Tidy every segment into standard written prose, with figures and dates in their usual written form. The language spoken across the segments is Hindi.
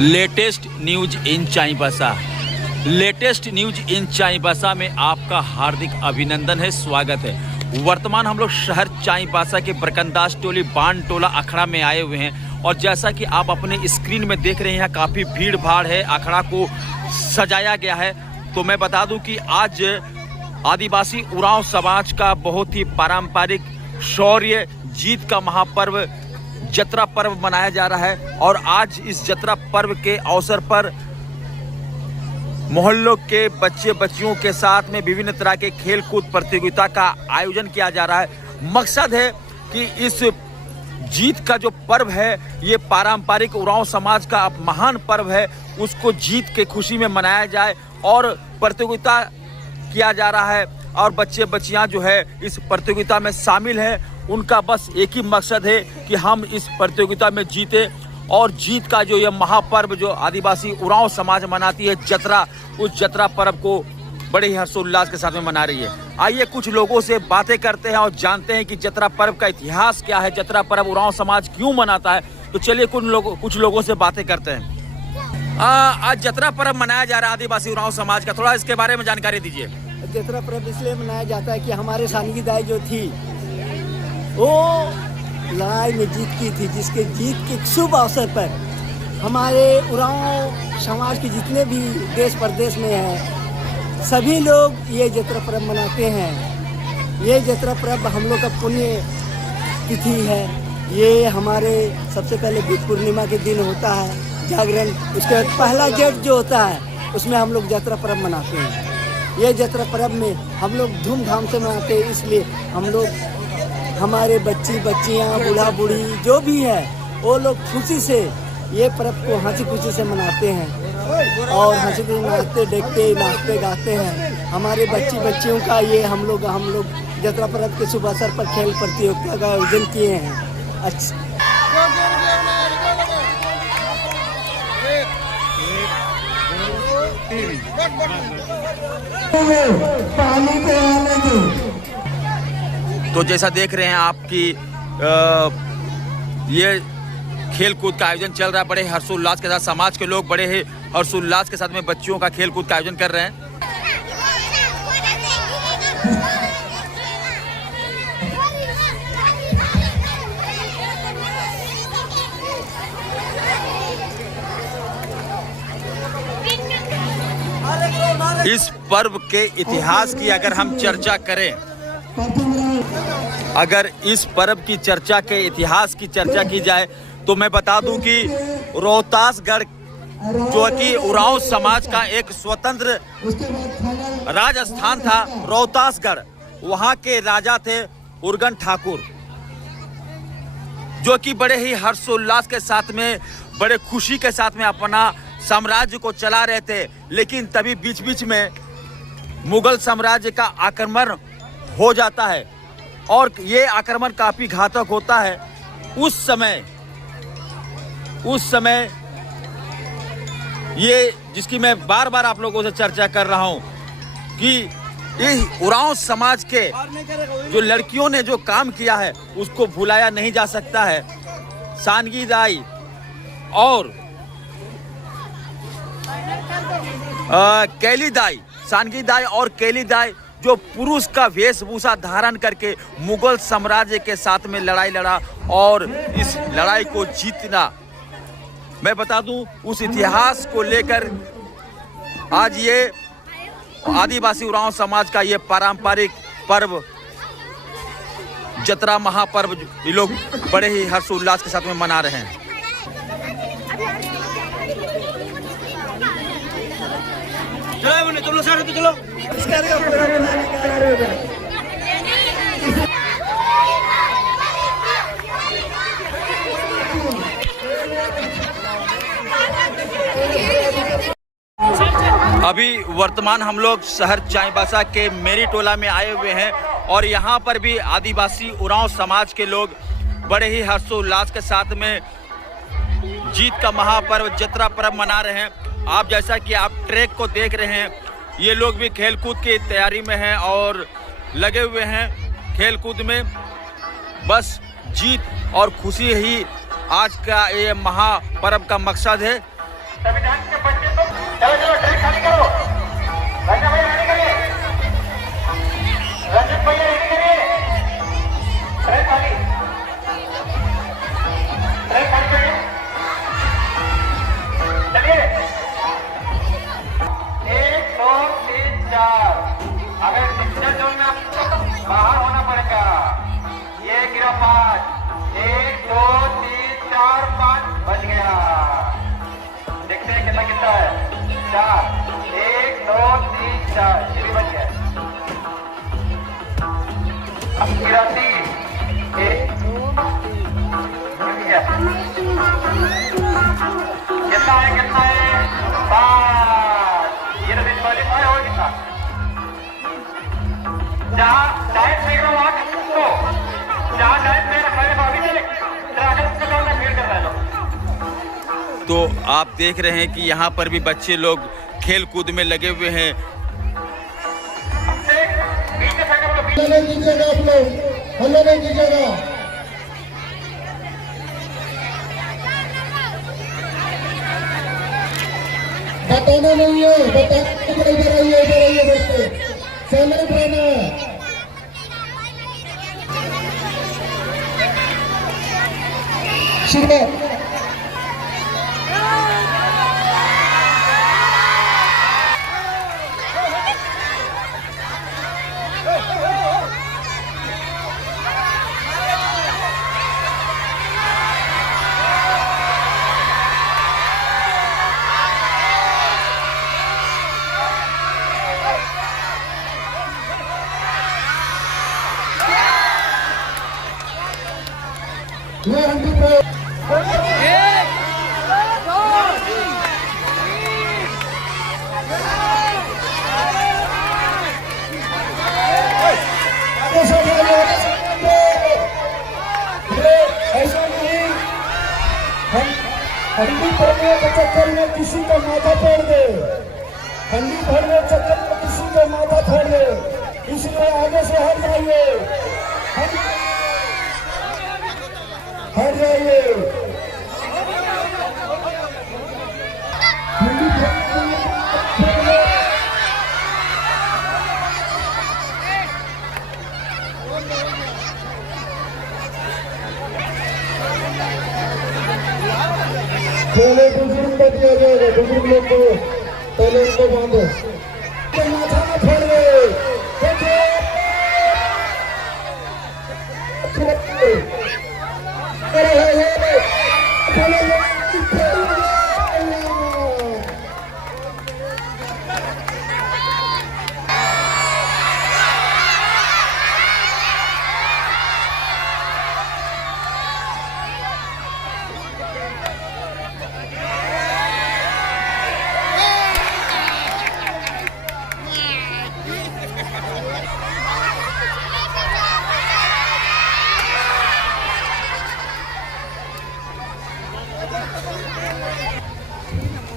Latest news in Chaibasa. Latest news in Chaibasa में आपका हार्दिक अभिनंदन है, स्वागत है। वर्तमान हम लोग शहर चाईबासा के बरकंदाज टोली बाण टोला अखड़ा में आए हुए हैं और जैसा कि आप अपने स्क्रीन में देख रहे हैं काफ़ी भीड़ भाड़ है, अखड़ा को सजाया गया है। तो मैं बता दूं कि आज आदिवासी उरांव समाज का बहुत ही पारंपरिक शौर्य जीत का महापर्व जतरा पर्व मनाया जा रहा है और आज इस जतरा पर्व के अवसर पर मोहल्लों के बच्चे बच्चियों के साथ में विभिन्न तरह के खेल कूद प्रतियोगिता का आयोजन किया जा रहा है। मकसद है कि इस जीत का जो पर्व है ये पारंपरिक उरांव समाज का महान पर्व है, उसको जीत के खुशी में मनाया जाए और प्रतियोगिता किया जा रहा है। और बच्चे बच्चियां जो है इस प्रतियोगिता में शामिल हैं, उनका बस एक ही मकसद है कि हम इस प्रतियोगिता में जीते और जीत का जो ये महापर्व जो आदिवासी उरांव समाज मनाती है जतरा, उस जतरा पर्व को बड़े ही हर्षोल्लास के साथ में मना रही है। आइए कुछ लोगों से बातें करते हैं और जानते हैं कि जतरा पर्व का इतिहास क्या है, जतरा पर्व उरांव समाज क्यों मनाता है। तो चलिए कुछ लोगों से बातें करते हैं। आज जतरा पर्व मनाया जा रहा है आदिवासी उरांव समाज का, थोड़ा इसके बारे में जानकारी दीजिए। जतरा पर्व इसलिए मनाया जाता है कि हमारे सानगी दाई जो थी वो लड़ाई में जीत की थी, जिसके जीत के शुभ अवसर पर हमारे उरांव समाज के जितने भी देश प्रदेश में हैं सभी लोग ये जतरा पर्व मनाते हैं। ये जतरा पर्व हम लोग का पुण्य तिथि है। ये हमारे सबसे पहले बुद्ध पूर्णिमा के दिन होता है जागरण, उसके बाद पहला जेठ जो होता है उसमें हम लोग जतरा पर्व मनाते हैं। ये जतरा पर्व में हम लोग धूमधाम से मनाते हैं, इसलिए हम लोग हमारे बच्ची बच्चियाँ बूढ़ा बूढ़ी जो भी है वो लोग खुशी से ये पर्व को हंसी खुशी से मनाते हैं और हंसी खुशी मनाते देखते नाचते गाते हैं। हमारे बच्ची बच्चियों का ये हम लोग जतरा पर्व के शुभ अवसर पर खेल प्रतियोगिता का आयोजन किए हैं। अच्छा तो जैसा देख रहे हैं आपकी ये खेल कूद का आयोजन चल रहा है बड़े हर्षोल्लास के साथ। समाज के लोग बड़े ही हर्षोल्लास के साथ में बच्चियों का खेल कूद का आयोजन कर रहे हैं। इस पर्व के इतिहास की अगर हम चर्चा करें, अगर इस पर्व की चर्चा के इतिहास की चर्चा की जाए तो मैं बता दूं कि रोहतासगढ़ जो कि उरांव समाज का एक स्वतंत्र राजस्थान था, रोहतासगढ़, वहां के राजा थे उर्गन ठाकुर, जो कि बड़े ही हर्षोल्लास के साथ में बड़े खुशी के साथ में अपना साम्राज्य को चला रहे थे। लेकिन तभी बीच बीच में मुगल साम्राज्य का आक्रमण हो जाता है और ये आक्रमण काफी घातक होता है। उस समय ये जिसकी मैं बार बार आप लोगों से चर्चा कर रहा हूं कि इस उरांव समाज के जो लड़कियों ने जो काम किया है उसको भुलाया नहीं जा सकता है। सानगी दाई और कैली दाई, सानगी दाई और कैली दाई जो पुरुष का वेशभूषा धारण करके मुगल साम्राज्य के साथ में लड़ाई लड़ा और इस लड़ाई को जीतना, मैं बता दूं उस इतिहास को लेकर आज ये आदिवासी उरांव समाज का ये पारंपरिक पर्व जतरा महापर्व ये लोग बड़े ही हर्षोल्लास के साथ में मना रहे हैं। चलो अभी वर्तमान हम लोग शहर चाईबासा के मेरी टोला में आए हुए हैं और यहाँ पर भी आदिवासी उरांव समाज के लोग बड़े ही हर्षोल्लास के साथ में जीत का महापर्व जतरा पर्व मना रहे हैं। आप जैसा कि आप ट्रैक को देख रहे हैं, ये लोग भी खेलकूद की तैयारी में हैं और लगे हुए हैं खेलकूद में। बस जीत और खुशी ही आज का ये महापर्व का मकसद है। तो आप देख रहे हैं कि यहाँ पर भी बच्चे लोग खेल कूद में लगे हुए हैं। हल्ला नहीं कीजिएगा आप लोग, हल्ला नहीं कीजिएगा। बताना नहीं है, बताना इधर आइए बच्चे, साइलेंट रहना है। शुरुआत ये हंडी पे ऐसा नहीं, हंडी भरने के चक्कर में किसी का माथा फोड़ दे, हंडी भरने के चक्कर में किसी का माथा फोड़ दे, इसलिए आगे से हट जाइए, हट जाइए। पहले बुजुर्ग को दिया जाएगा, बुजुर्ग लोग को पहले उनको बांधो, माथा न फोड़िए।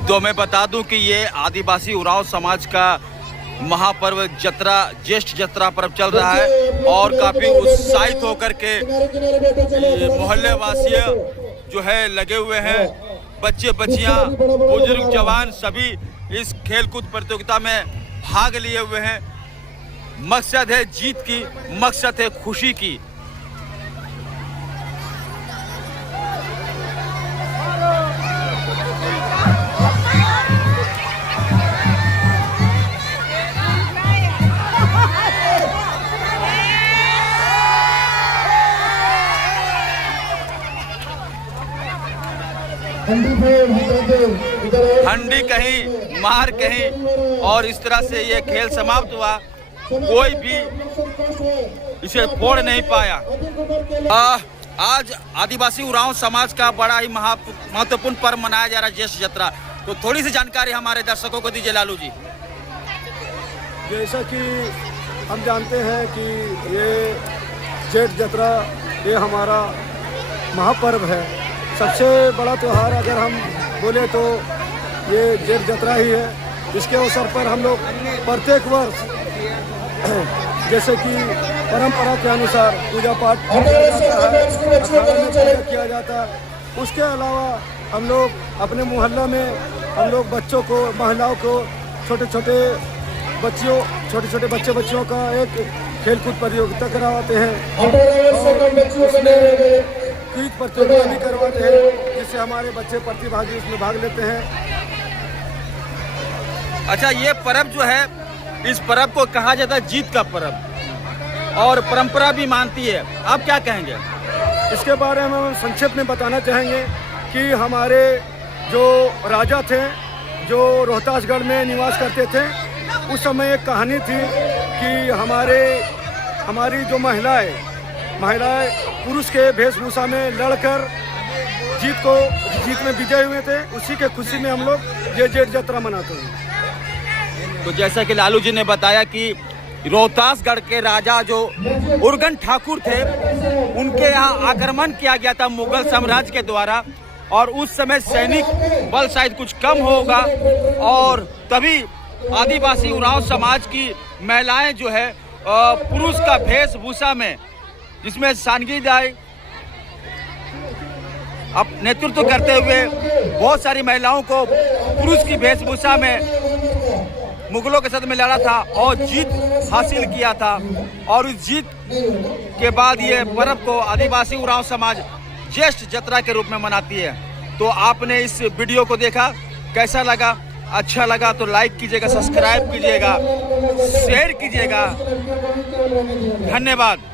तो मैं बता दूं कि ये आदिवासी उरांव समाज का महापर्व जतरा, ज्येष्ठ जतरा पर्व चल रहा है और काफी उत्साहित होकर के मोहल्ले वासी जो है लगे हुए हैं। बच्चे बच्चियां, बुजुर्ग, जवान सभी इस खेलकूद प्रतियोगिता में भाग लिए हुए हैं। मकसद है जीत की, मकसद है खुशी की। हंडी कहीं, मार कहीं, और इस तरह से ये खेल समाप्त हुआ। कोई भी इसे फोड़ नहीं पाया। आज आदिवासी उरांव समाज का बड़ा ही महत्वपूर्ण पर्व मनाया जा रहा है, ज्येष्ठ जतरा। तो थोड़ी सी जानकारी हमारे दर्शकों को दीजिए लालू जी। जैसा कि हम जानते हैं कि ये ज्येष्ठ जतरा ये हमारा महापर्व है। सबसे बड़ा त्यौहार अगर हम बोले तो ये ज्येष्ठ जतरा ही है। इसके अवसर पर हम लोग प्रत्येक वर्ष जैसे कि परंपरा के अनुसार पूजा पाठ किया जाता है। उसके अलावा हम लोग अपने मोहल्ला में हम लोग बच्चों को, महिलाओं को, छोटे छोटे बच्चों का एक खेलकूद प्रतियोगिता करवाते हैं। क्विज प्रतियोगिता भी करवाते हैं, जिससे हमारे बच्चे प्रतिभागी इसमें भाग लेते हैं। अच्छा, ये पर्व जो है, इस पर्व को कहा जाता है जीत का पर्व और परंपरा भी मानती है। आप क्या कहेंगे इसके बारे में? हम संक्षेप में बताना चाहेंगे कि हमारे जो राजा थे, जो रोहतासगढ़ में निवास करते थे, उस समय एक कहानी थी कि हमारी जो महिलाएं पुरुष के वेशभूषा में लड़कर जीत में विजय हुए थे। उसी के खुशी में हम लोग ये ज्येष्ठ जतरा मनाते हैं। तो जैसा कि लालू जी ने बताया कि रोहतासगढ़ के राजा जो उर्गन ठाकुर थे, उनके यहाँ आक्रमण किया गया था मुगल साम्राज्य के द्वारा। और उस समय सैनिक बल शायद कुछ कम होगा और तभी आदिवासी उरांव समाज की महिलाएं जो है पुरुष का वेशभूषा में, जिसमें सानगी दाई अब नेतृत्व करते हुए बहुत सारी महिलाओं को पुरुष की वेशभूषा में मुगलों के साथ में लड़ा था और जीत हासिल किया था। और इस जीत के बाद ये पर्व को आदिवासी उरांव समाज ज्येष्ठ जतरा के रूप में मनाती है। तो आपने इस वीडियो को देखा, कैसा लगा? अच्छा लगा तो लाइक कीजिएगा, सब्सक्राइब कीजिएगा, शेयर कीजिएगा। धन्यवाद।